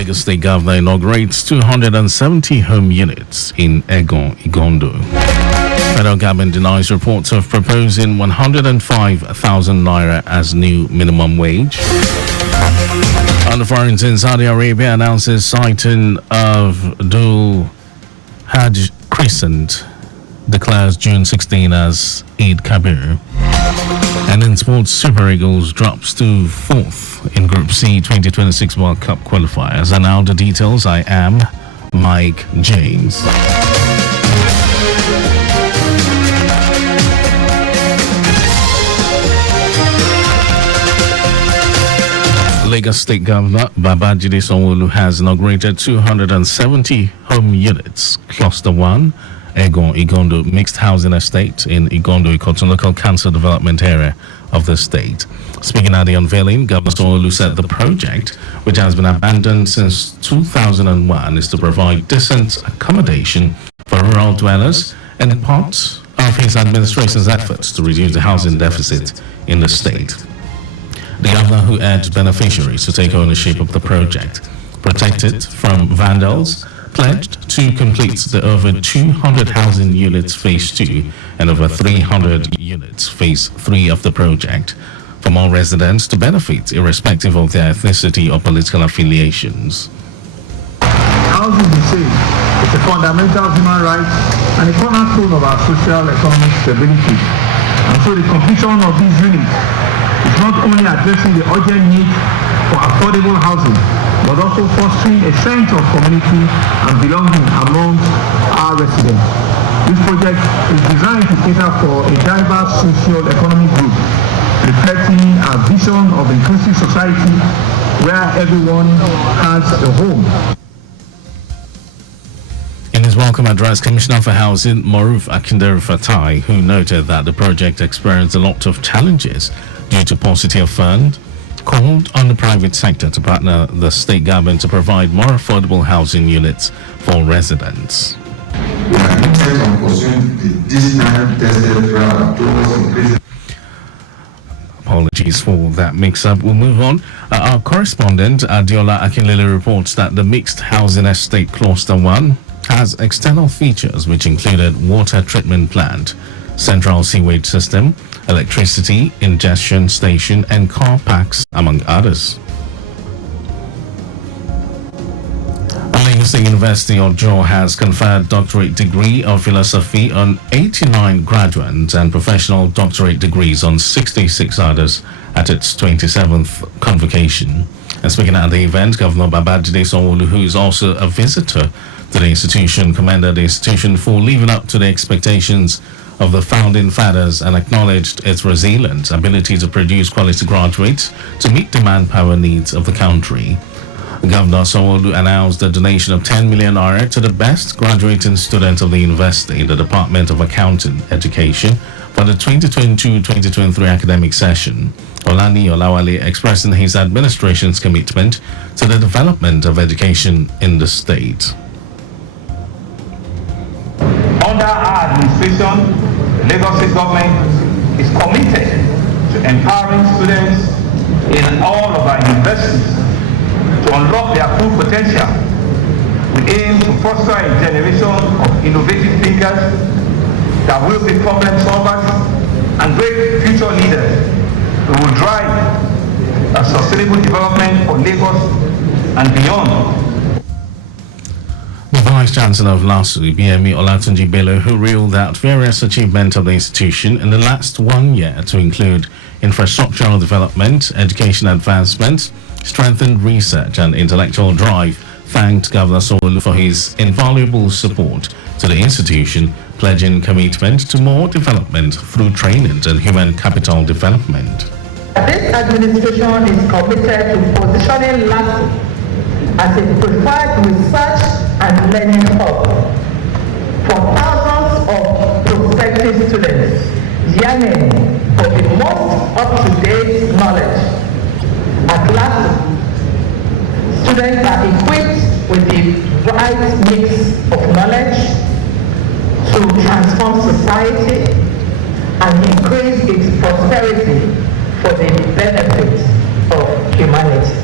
Lagos State Governor inaugurates 270 home units in Egon, Igondo. Federal government denies reports of proposing 105,000 naira as new minimum wage. On the front in Saudi Arabia announces sighting of Dhul Hajj Crescent, declares June 16 as Eid Kabir. And in sports, Super Eagles drops to 4th in Group C 2026 World Cup qualifiers. And now the details. I am Mike James. Lagos State Governor Babajide Sanwo-Olu has inaugurated 270 home units, Cluster 1, Egon Igondo Mixed Housing Estate in Igondo, Ikoton Local Council Development Area of the state. Speaking at the unveiling, Governor Sanwo-Olu said the project, which has been abandoned since 2001, is to provide decent accommodation for rural dwellers and part of his administration's efforts to reduce the housing deficit in the state. The governor, who urged beneficiaries to take ownership of the project, protected from vandals, pledged to complete the over 200 housing units phase 2 and over 300 units phase 3 of the project for more residents to benefit irrespective of their ethnicity or political affiliations. Housing is safe. It's a fundamental human right and a cornerstone of our social economic stability. And so the completion of these units is not only addressing the urgent need for affordable housing, but also fostering a sense of community and belonging among our residents. This project is designed to cater for a diverse socio-economic group, reflecting our vision of inclusive society where everyone has a home. In his welcome address, Commissioner for Housing Maruf Akindare Fatai, who noted that the project experienced a lot of challenges due to paucity of funds, called on the private sector to partner the state government to provide more affordable housing units for residents. We are intent on pursuing this time-tested route towards increasing. Apologies for that mix-up. We'll move on. Our correspondent, Adiola Akinlele, reports that the mixed housing estate Cluster 1 has external features which included water treatment plant, central sewage system, electricity ingestion station, and car parks, among others. Lagos State University Ojo has conferred doctorate degree of philosophy on 89 graduates and professional doctorate degrees on 66 others at its 27th convocation. And speaking at the event, Governor Babajide Sanwo-Olu, who is also a visitor to the institution, commended the institution for living up to the expectations of the founding fathers and acknowledged its resilient ability to produce quality graduates to meet the manpower needs of the country. Governor Sanwo-Olu announced the donation of 10 million naira to the best graduating students of the university in the Department of Accounting Education for the 2022-2023 academic session. Olani Olawale expressing his administration's commitment to the development of education in the state. Under our administration, the Lagos State government is committed to empowering students in all of our universities to unlock their full potential. We aim to foster a generation of innovative thinkers that will be problem solvers and great future leaders who will drive a sustainable development for Lagos and beyond. The Vice Chancellor of LASU, BME Olatunji Bello, who reeled out various achievements of the institution in the last 1 year to include infrastructural development, education advancement, strengthened research and intellectual drive, thanked Governor Sanwo-Olu for his invaluable support to the institution, pledging commitment to more development through training and human capital development. This administration is committed to positioning LASU as a preferred research and learning hub for thousands of prospective students yearning for the most up-to-date knowledge. At LASU, students are equipped with the right mix of knowledge to transform society and increase its prosperity for the benefit of humanity.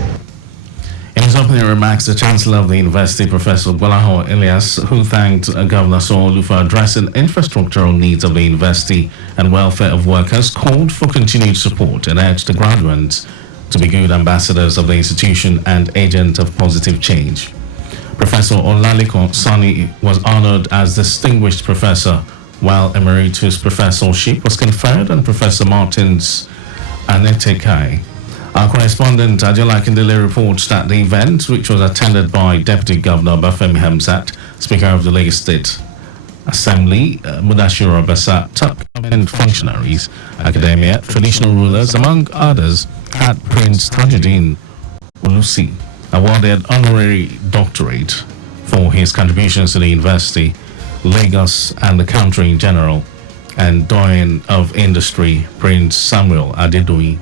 In his opening opening remarks, the Chancellor of the University, Professor Gbolahan Elias, who thanked Governor Sanwo-Olu for addressing infrastructural needs of the university and welfare of workers, called for continued support and urged the graduates to be good ambassadors of the institution and agents of positive change. Professor Olaliko Sani was honored as Distinguished Professor, while Emeritus Professorship was conferred on Professor Martins Anetekai. Our correspondent Ajola Akindele reports that the event, which was attended by Deputy Governor Bafemi Hamzat, Speaker of the Lagos State Assembly, Mudashiru Obasa, top government functionaries, academia, traditional rulers, among others, had Prince Tajuddin Ulusi awarded honorary doctorate for his contributions to the university, Lagos, and the country in general, and Doyen of Industry, Prince Samuel Adedoyi.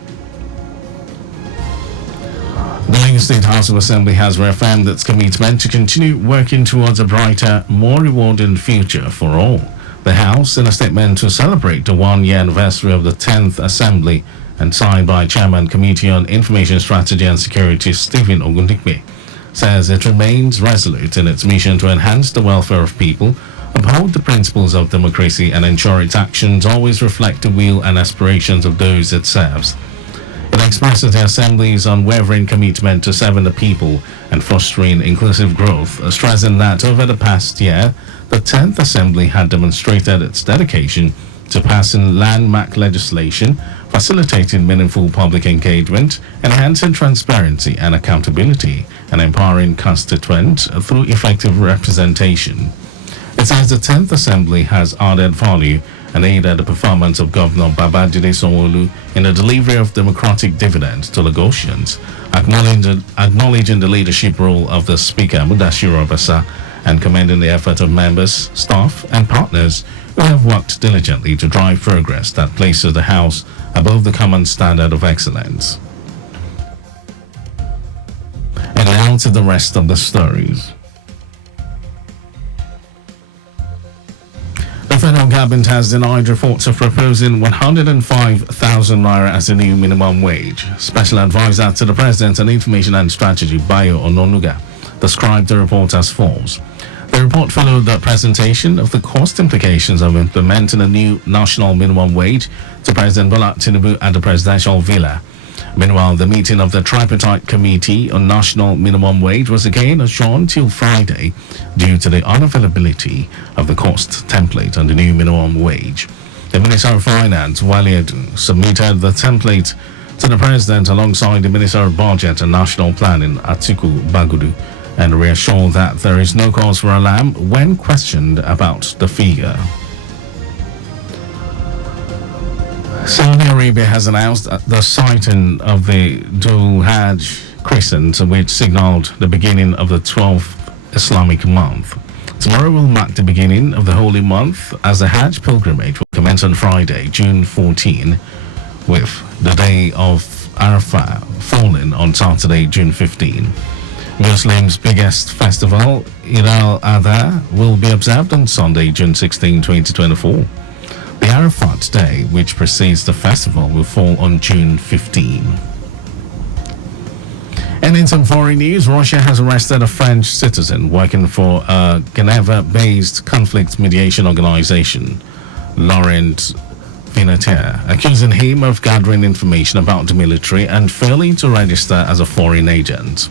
The Lagos State House of Assembly has reaffirmed its commitment to continue working towards a brighter, more rewarding future for all. The House, in a statement to celebrate the one-year anniversary of the 10th Assembly and signed by Chairman Committee on Information Strategy and Security Stephen Ogundikpe, says it remains resolute in its mission to enhance the welfare of people, uphold the principles of democracy, and ensure its actions always reflect the will and aspirations of those it serves. It expresses the Assembly's unwavering commitment to serving the people and fostering inclusive growth, stressing that over the past year, the 10th Assembly had demonstrated its dedication to passing landmark legislation, facilitating meaningful public engagement, enhancing transparency and accountability, and empowering constituents through effective representation. It says the 10th Assembly has added value and aided the performance of Governor Babajide Sanwo-Olu in the delivery of democratic dividends to Lagosians, acknowledging the leadership role of the Speaker, Mudashiru Obasa, and commending the effort of members, staff, and partners who have worked diligently to drive progress that places the House above the common standard of excellence. And now to the rest of the stories. The federal government has denied reports of proposing 105,000 naira as a new minimum wage. Special advisor to the President on Information and Strategy, Bayo Ononuga, described the report as false. The report followed the presentation of the cost implications of implementing a new national minimum wage to President Bola Tinubu at the Presidential Villa. Meanwhile, the meeting of the Tripartite Committee on National Minimum Wage was again adjourned till Friday due to the unavailability of the cost template on the new minimum wage. The Minister of Finance, Wale Edun, submitted the template to the President alongside the Minister of Budget and National Planning, Atiku Bagudu, and reassured that there is no cause for alarm when questioned about the figure. Saudi Arabia has announced the sighting of the Dhul Hajj crescent, which signaled the beginning of the 12th Islamic month. Tomorrow will mark the beginning of the holy month, as the Hajj pilgrimage will commence on Friday, June 14, with the day of Arafah falling on Saturday, June 15. Muslims' biggest festival, Eid al-Adha, will be observed on Sunday, June 16, 2024. The Arafat Day, which precedes the festival, will fall on June 15. And in some foreign news, Russia has arrested a French citizen working for a Geneva-based conflict mediation organization, Laurent Vinatier, accusing him of gathering information about the military and failing to register as a foreign agent.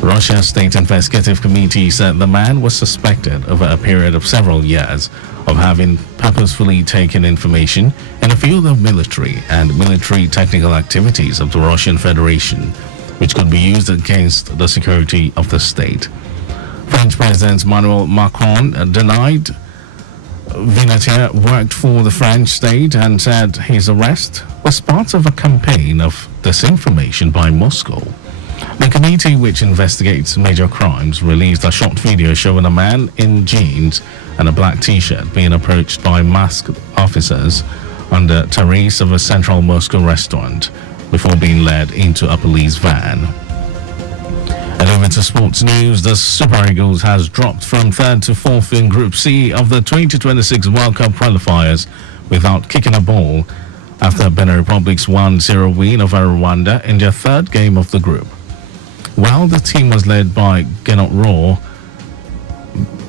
Russia's State Investigative Committee said the man was suspected over a period of several years of having purposefully taken information in the field of military and military technical activities of the Russian Federation, which could be used against the security of the state. French President Emmanuel Macron denied Vinatier worked for the French state and said his arrest was part of a campaign of disinformation by Moscow. The committee, which investigates major crimes, released a short video showing a man in jeans and a black t-shirt being approached by masked officers on the terrace of a central Moscow restaurant before being led into a police van. And over to sports news, the Super Eagles has dropped from 3rd to 4th in Group C of the 2026 World Cup qualifiers without kicking a ball after Benin Republic's 1-0 win over Rwanda in their third game of the group. while the team was led by Gernot Rohr.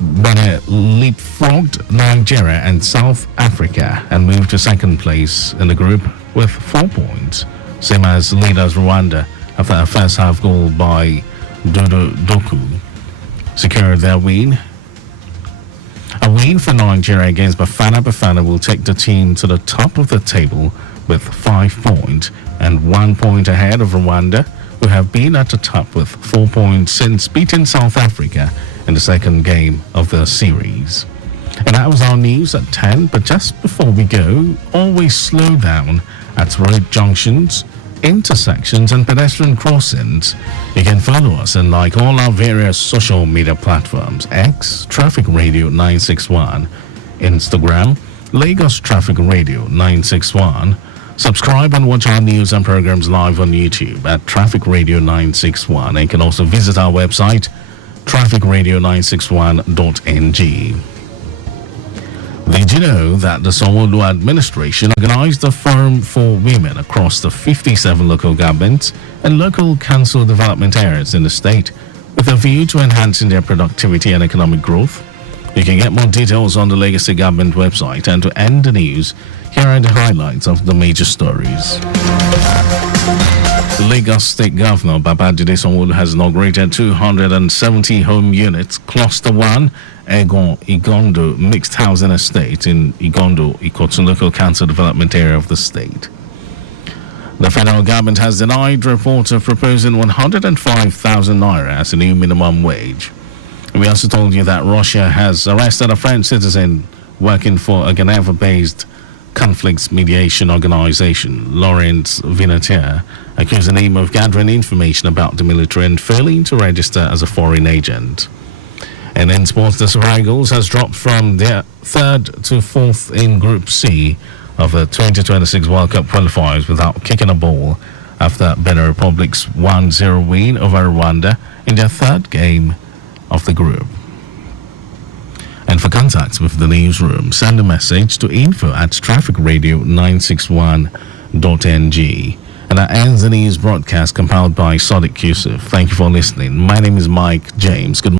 Benin leapfrogged Nigeria and South Africa and moved to second place in the group with 4 points, same as leaders Rwanda after a first half goal by Dodo Doku secured their win. A win for Nigeria against Bafana Bafana will take the team to the top of the table with 5 points and 1 point ahead of Rwanda, who have been at the top with 4 points since beating South Africa in the second game of the series. And that was our news at 10, but just before we go, always slow down at road junctions, intersections and pedestrian crossings. You can follow us and like all our various social media platforms: X, Traffic Radio 961, Instagram, Lagos Traffic Radio 961. Subscribe and watch our news and programs live on YouTube at Traffic Radio 961. And you can also visit our website, trafficradio961.ng. Did you know that the Sanwo-Olu administration organized a forum for women across the 57 local governments and local council development areas in the state with a view to enhancing their productivity and economic growth? You can get more details on the Lagos State Government website. And to end the news, here are the highlights of the major stories. The Lagos State Governor Babajide Sanwo-Olu has inaugurated 270 home units, Cluster 1, Egon Igondo Mixed Housing Estate in Igondo, Ikotun Local Council Development Area of the state. The federal government has denied reports of proposing 105,000 naira as a new minimum wage. We also told you that Russia has arrested a French citizen working for a Geneva-based conflicts mediation organization, Laurent Vinatier, accusing him of gathering information about the military and failing to register as a foreign agent. And in sports, the Super Eagles has dropped from their 3rd to 4th in Group C of the 2026 World Cup qualifiers without kicking a ball after Benin Republic's 1-0 win over Rwanda in their 3rd game of the group. And for contacts with the newsroom, send a message to info@trafficradio961.ng. And that ends the news broadcast compiled by Sadiq Yusuf. Thank you for listening. My name is Mike James. Good morning.